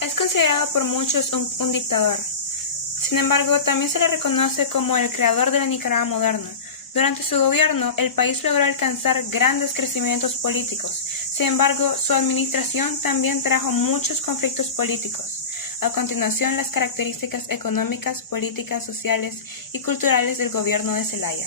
Es considerado por muchos un dictador. Sin embargo, también se le reconoce como el creador de la Nicaragua moderna. Durante su gobierno, el país logró alcanzar grandes crecimientos políticos. Sin embargo, su administración también trajo muchos conflictos políticos. A continuación, las características económicas, políticas, sociales y culturales del gobierno de Zelaya.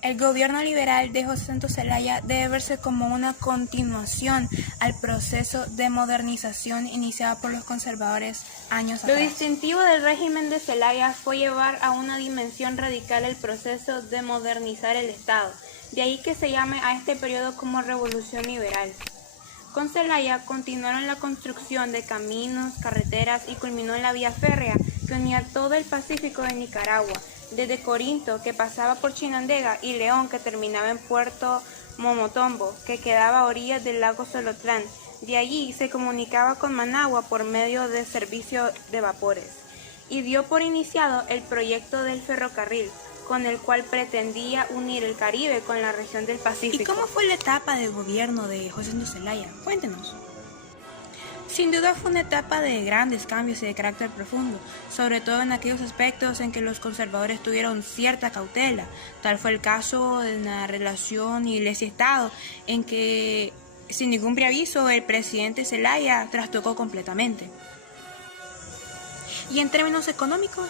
El gobierno liberal de José Santos Zelaya debe verse como una continuación al proceso de modernización iniciado por los conservadores años atrás. Lo distintivo del régimen de Zelaya fue llevar a una dimensión radical el proceso de modernizar el Estado, de ahí que se llame a este periodo como Revolución Liberal. Con Zelaya continuaron la construcción de caminos, carreteras y culminó en la vía férrea que unía todo el Pacífico de Nicaragua, desde Corinto, que pasaba por Chinandega, y León, que terminaba en Puerto Momotombo, que quedaba a orillas del lago Solotlán. De allí se comunicaba con Managua por medio de servicio de vapores, y dio por iniciado el proyecto del ferrocarril, con el cual pretendía unir el Caribe con la región del Pacífico. ¿Y cómo fue la etapa de gobierno de José Santos Zelaya? Cuéntenos. Sin duda fue una etapa de grandes cambios y de carácter profundo, sobre todo en aquellos aspectos en que los conservadores tuvieron cierta cautela. Tal fue el caso de la relación Iglesia-Estado, en que sin ningún preaviso el presidente Zelaya trastocó completamente. ¿Y en términos económicos?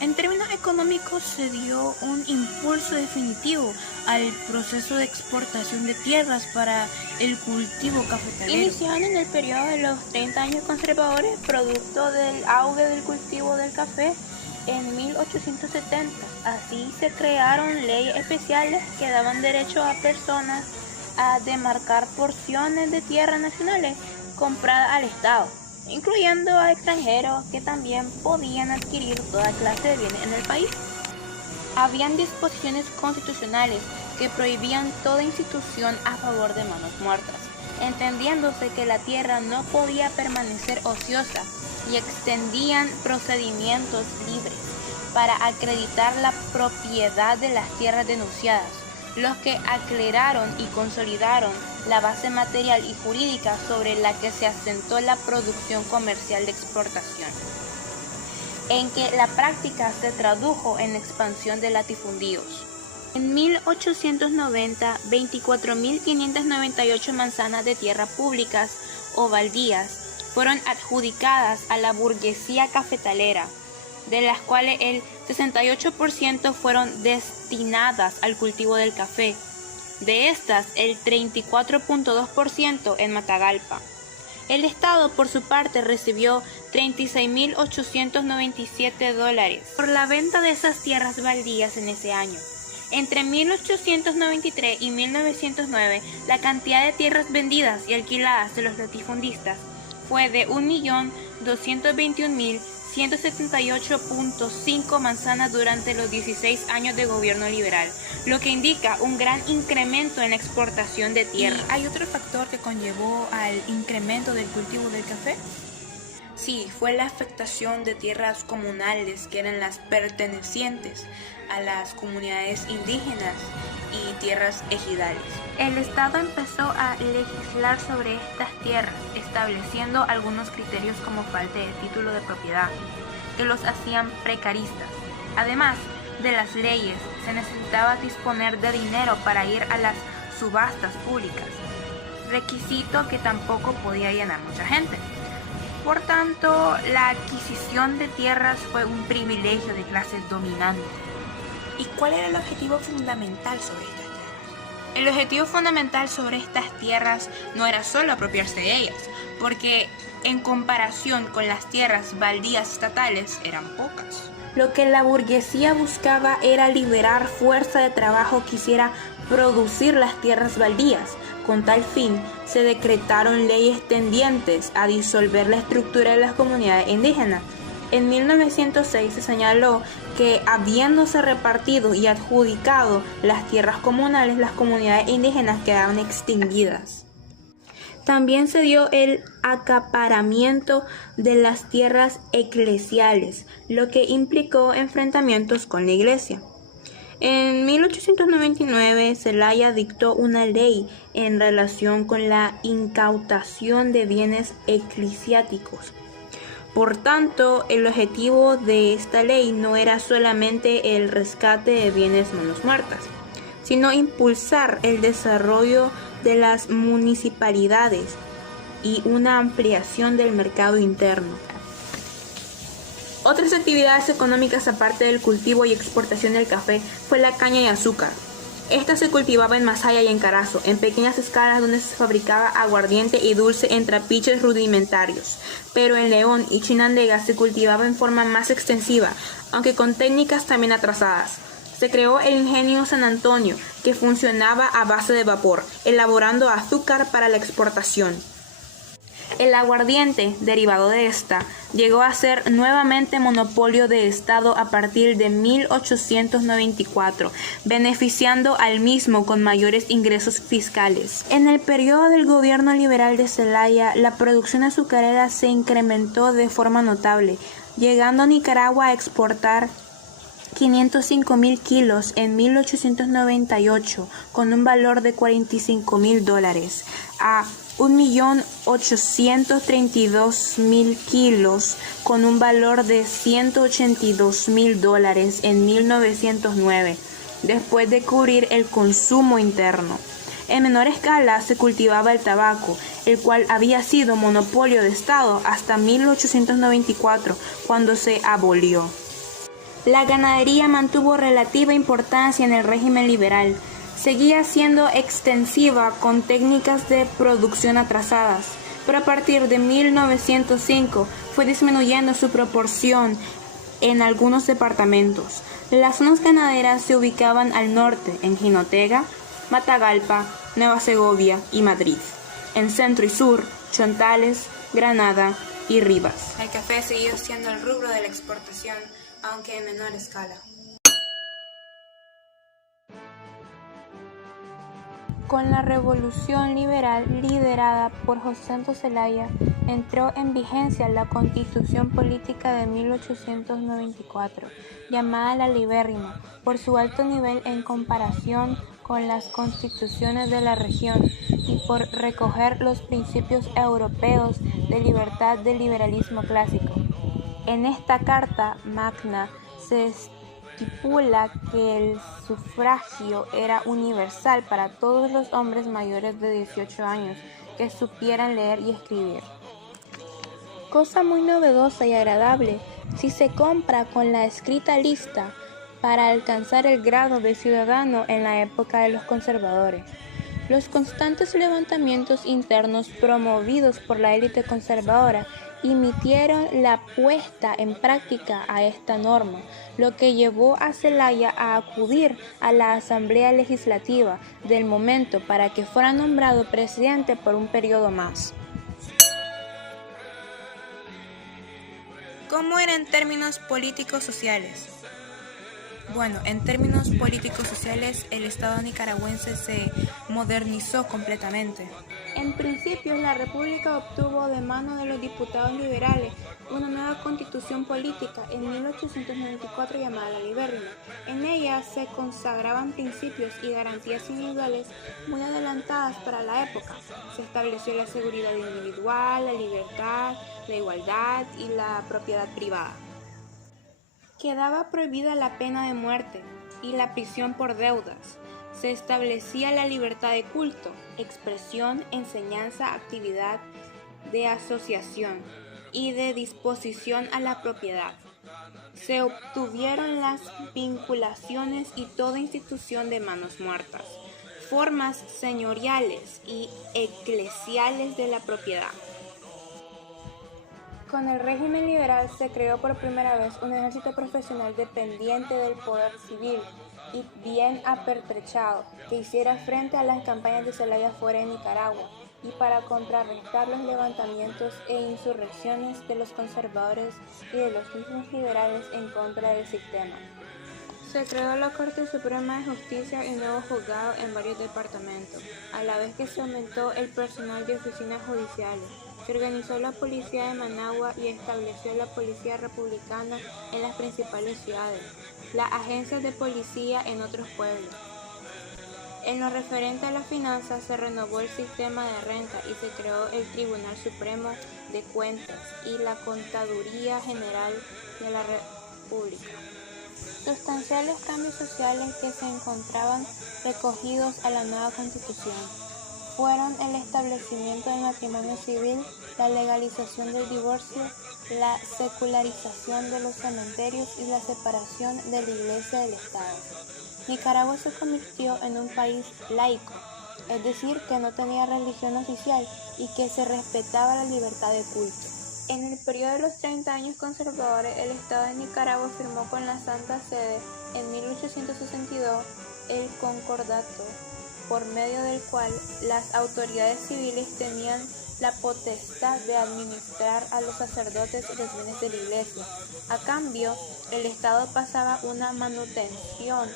En términos económicos se dio un impulso definitivo al proceso de exportación de tierras para el cultivo cafetalero. Iniciaron en el periodo de los 30 años conservadores, producto del auge del cultivo del café en 1870. Así se crearon leyes especiales que daban derecho a personas a demarcar porciones de tierras nacionales compradas al Estado, incluyendo a extranjeros que también podían adquirir toda clase de bienes en el país. Habían disposiciones constitucionales que prohibían toda institución a favor de manos muertas, entendiéndose que la tierra no podía permanecer ociosa, y extendían procedimientos libres para acreditar la propiedad de las tierras denunciadas, los que aclararon y consolidaron la base material y jurídica sobre la que se asentó la producción comercial de exportación, en que la práctica se tradujo en expansión de latifundíos. En 1890, 24.598 manzanas de tierra públicas o baldías fueron adjudicadas a la burguesía cafetalera, de las cuales el 68% fueron destinadas al cultivo del café. De estas, el 34.2% en Matagalpa. El Estado, por su parte, recibió $36.897 por la venta de esas tierras baldías en ese año. Entre 1893 y 1909, la cantidad de tierras vendidas y alquiladas de los latifundistas fue de 1.221.178.5 manzanas durante los 16 años de gobierno liberal, lo que indica un gran incremento en la exportación de tierra. ¿Y hay otro factor que conllevó al incremento del cultivo del café? Sí, fue la afectación de tierras comunales, que eran las pertenecientes a las comunidades indígenas, y tierras ejidales. El Estado empezó a legislar sobre estas tierras, estableciendo algunos criterios como falta de título de propiedad, que los hacían precaristas. Además de las leyes, se necesitaba disponer de dinero para ir a las subastas públicas, requisito que tampoco podía llenar mucha gente. Por tanto, la adquisición de tierras fue un privilegio de clase dominante. ¿Y cuál era el objetivo fundamental sobre estas tierras? El objetivo fundamental sobre estas tierras no era solo apropiarse de ellas, porque en comparación con las tierras baldías estatales eran pocas. Lo que la burguesía buscaba era liberar fuerza de trabajo que quisiera producir las tierras baldías. Con tal fin, se decretaron leyes tendientes a disolver la estructura de las comunidades indígenas. En 1906 se señaló que, habiéndose repartido y adjudicado las tierras comunales, las comunidades indígenas quedaban extinguidas. También se dio el acaparamiento de las tierras eclesiales, lo que implicó enfrentamientos con la iglesia. En 1899, Zelaya dictó una ley en relación con la incautación de bienes eclesiásticos. Por tanto, el objetivo de esta ley no era solamente el rescate de bienes manos muertas, sino impulsar el desarrollo de las municipalidades y una ampliación del mercado interno. Otras actividades económicas aparte del cultivo y exportación del café fue la caña de azúcar. Esta se cultivaba en Masaya y en Carazo, en pequeñas escalas donde se fabricaba aguardiente y dulce en trapiches rudimentarios, pero en León y Chinandega se cultivaba en forma más extensiva, aunque con técnicas también atrasadas. Se creó el ingenio San Antonio, que funcionaba a base de vapor, elaborando azúcar para la exportación. El aguardiente, derivado de esta, llegó a ser nuevamente monopolio de Estado a partir de 1894, beneficiando al mismo con mayores ingresos fiscales. En el periodo del gobierno liberal de Zelaya, la producción azucarera se incrementó de forma notable, llegando a Nicaragua a exportar 505.000 kilos en 1898, con un valor de $45.000, a 1.832.000 kilos con un valor de $182.000 en 1909, después de cubrir el consumo interno. En menor escala se cultivaba el tabaco, el cual había sido monopolio de Estado hasta 1894, cuando se abolió. La ganadería mantuvo relativa importancia en el régimen liberal. Seguía siendo extensiva con técnicas de producción atrasadas, pero a partir de 1905 fue disminuyendo su proporción en algunos departamentos. Las zonas ganaderas se ubicaban al norte, en Jinotega, Matagalpa, Nueva Segovia y Madrid. En centro y sur, Chontales, Granada y Rivas. El café siguió siendo el rubro de la exportación, aunque en menor escala. Con la revolución liberal liderada por José Santos Zelaya, entró en vigencia la Constitución Política de 1894, llamada la Libérrima, por su alto nivel en comparación con las constituciones de la región y por recoger los principios europeos de libertad del liberalismo clásico. En esta Carta Magna se estipula que el sufragio era universal para todos los hombres mayores de 18 años que supieran leer y escribir. Cosa muy novedosa y agradable si se compara con la escrita lista para alcanzar el grado de ciudadano en la época de los conservadores. Los constantes levantamientos internos promovidos por la élite conservadora imitieron la puesta en práctica a esta norma, lo que llevó a Zelaya a acudir a la Asamblea Legislativa del momento para que fuera nombrado presidente por un periodo más. ¿Cómo era en términos políticos sociales? Bueno, en términos políticos sociales, el Estado nicaragüense se modernizó completamente. En principio, la República obtuvo de mano de los diputados liberales una nueva constitución política en 1894 llamada la Libérrima. En ella se consagraban principios y garantías individuales muy adelantadas para la época. Se estableció la seguridad individual, la libertad, la igualdad y la propiedad privada. Quedaba prohibida la pena de muerte y la prisión por deudas. Se establecía la libertad de culto, expresión, enseñanza, actividad de asociación y de disposición a la propiedad. Se obtuvieron las vinculaciones y toda institución de manos muertas, formas señoriales y eclesiales de la propiedad. Con el régimen liberal se creó por primera vez un ejército profesional dependiente del poder civil y bien apertrechado, que hiciera frente a las campañas de Zelaya fuera de Nicaragua y para contrarrestar los levantamientos e insurrecciones de los conservadores y de los mismos liberales en contra del sistema. Se creó la Corte Suprema de Justicia y un nuevo juzgado en varios departamentos, a la vez que se aumentó el personal de oficinas judiciales. Se organizó la policía de Managua y estableció la policía republicana en las principales ciudades, las agencias de policía en otros pueblos. En lo referente a las finanzas, se renovó el sistema de renta y se creó el Tribunal Supremo de Cuentas y la Contaduría General de la República. Sustanciales cambios sociales que se encontraban recogidos a la nueva Constitución fueron el establecimiento del matrimonio civil, la legalización del divorcio, la secularización de los cementerios y la separación de la Iglesia del Estado. Nicaragua se convirtió en un país laico, es decir, que no tenía religión oficial y que se respetaba la libertad de culto. En el periodo de los 30 años conservadores, el Estado de Nicaragua firmó con la Santa Sede en 1862 el Concordato, por medio del cual las autoridades civiles tenían la potestad de administrar a los sacerdotes los bienes de la Iglesia. A cambio, el Estado pasaba una manutención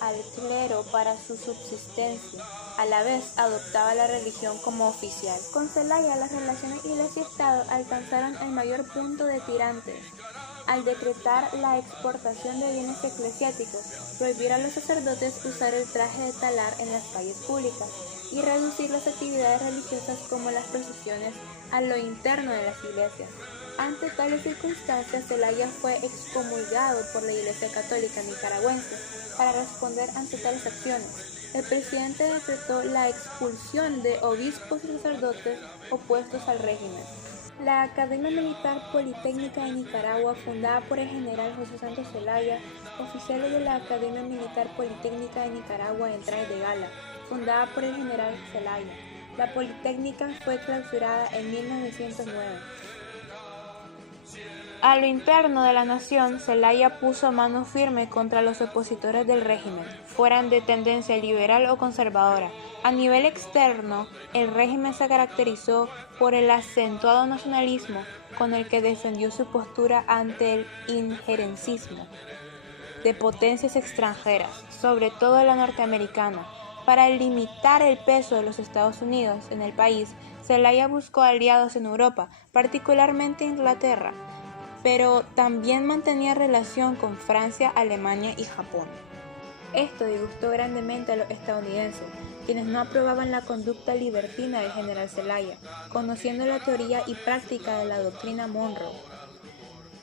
al clero para su subsistencia. A la vez adoptaba la religión como oficial. Con Zelaya, las relaciones Iglesia-Estado alcanzaron el mayor punto de tirantes al decretar la exportación de bienes eclesiásticos, prohibir a los sacerdotes usar el traje de talar en las calles públicas y reducir las actividades religiosas como las procesiones a lo interno de las iglesias. Ante tales circunstancias, Zelaya fue excomulgado por la Iglesia Católica Nicaragüense. Para responder ante tales acciones, el presidente decretó la expulsión de obispos y sacerdotes opuestos al régimen. La Academia Militar Politécnica de Nicaragua, fundada por el general José Santos Zelaya, oficiales de la Academia Militar Politécnica de Nicaragua en traje de gala, fundada por el general Zelaya. La Politécnica fue clausurada en 1909. A lo interno de la nación, Zelaya puso mano firme contra los opositores del régimen, fueran de tendencia liberal o conservadora. A nivel externo, el régimen se caracterizó por el acentuado nacionalismo con el que defendió su postura ante el injerencismo de potencias extranjeras, sobre todo la norteamericana. Para limitar el peso de los Estados Unidos en el país, Zelaya buscó aliados en Europa, particularmente Inglaterra, pero también mantenía relación con Francia, Alemania y Japón. Esto disgustó grandemente a los estadounidenses, quienes no aprobaban la conducta libertina del general Zelaya, conociendo la teoría y práctica de la doctrina Monroe.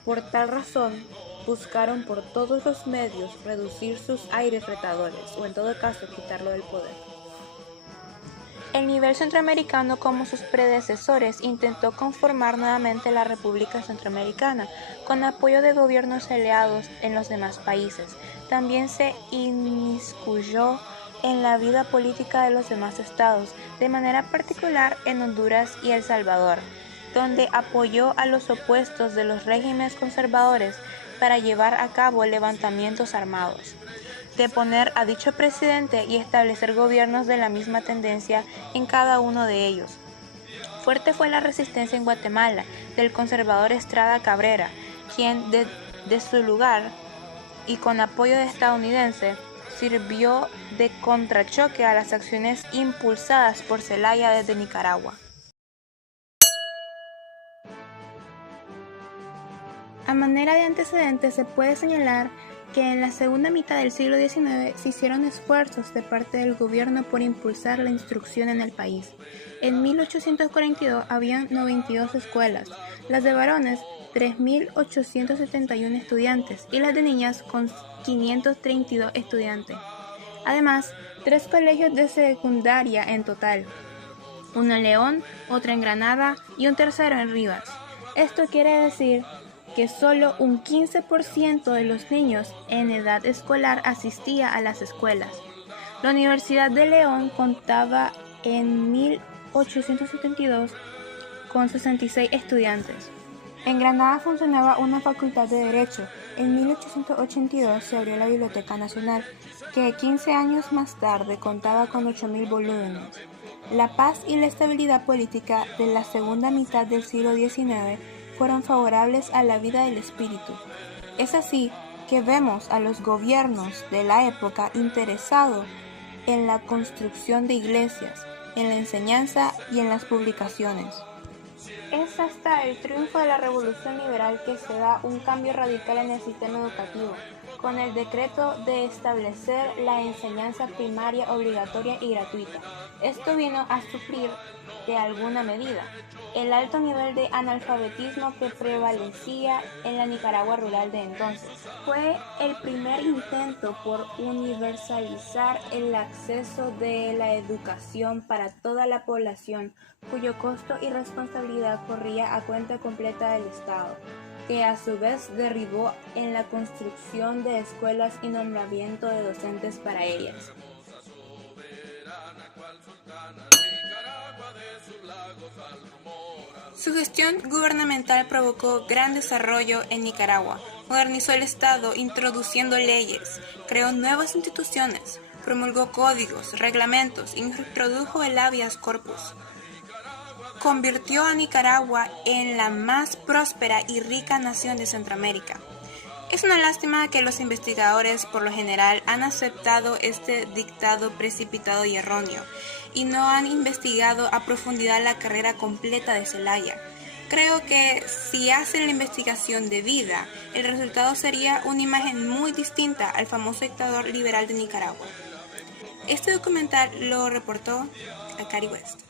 Por tal razón, buscaron por todos los medios reducir sus aires retadores, o en todo caso quitarlo del poder. El nivel centroamericano, como sus predecesores, intentó conformar nuevamente la República Centroamericana, con apoyo de gobiernos aliados en los demás países. También se inmiscuyó en la vida política de los demás estados, de manera particular en Honduras y El Salvador, donde apoyó a los opuestos de los regímenes conservadores para llevar a cabo levantamientos armados, deponer a dicho presidente y establecer gobiernos de la misma tendencia en cada uno de ellos. Fuerte fue la resistencia en Guatemala del conservador Estrada Cabrera, quien de su lugar y con apoyo de estadounidense sirvió de contrachoque a las acciones impulsadas por Zelaya desde Nicaragua. A manera de antecedentes se puede señalar que en la segunda mitad del siglo XIX se hicieron esfuerzos de parte del gobierno por impulsar la instrucción en el país. En 1842 habían 92 escuelas, las de varones 3.871 estudiantes y las de niñas con 532 estudiantes. Además, 3 colegios de secundaria en total, uno en León, otro en Granada y un tercero en Rivas. Esto quiere decir que solo un 15% de los niños en edad escolar asistía a las escuelas. La Universidad de León contaba en 1872 con 66 estudiantes. En Granada funcionaba una facultad de Derecho. En 1882 se abrió la Biblioteca Nacional, que 15 años más tarde contaba con 8.000 volúmenes. La paz y la estabilidad política de la segunda mitad del siglo XIX fueron favorables a la vida del espíritu. Es así que vemos a los gobiernos de la época interesados en la construcción de iglesias, en la enseñanza y en las publicaciones. es hasta el triunfo de la Revolución Liberal que se da un cambio radical en el sistema educativo, con el decreto de establecer la enseñanza primaria obligatoria y gratuita. Esto vino a suplir, de alguna medida, el alto nivel de analfabetismo que prevalecía en la Nicaragua rural de entonces. Fue el primer intento por universalizar el acceso de la educación para toda la población, cuyo costo y responsabilidad corría a cuenta completa del Estado, que a su vez derivó en la construcción de escuelas y nombramiento de docentes para ellas. Su gestión gubernamental provocó gran desarrollo en Nicaragua, modernizó el Estado introduciendo leyes, creó nuevas instituciones, promulgó códigos, reglamentos, introdujo el habeas corpus. Convirtió a Nicaragua en la más próspera y rica nación de Centroamérica. Es una lástima que los investigadores por lo general han aceptado este dictado precipitado y erróneo y no han investigado a profundidad la carrera completa de Zelaya. Creo que si hacen la investigación debida, el resultado sería una imagen muy distinta al famoso dictador liberal de Nicaragua. Este documental lo reportó Akari West.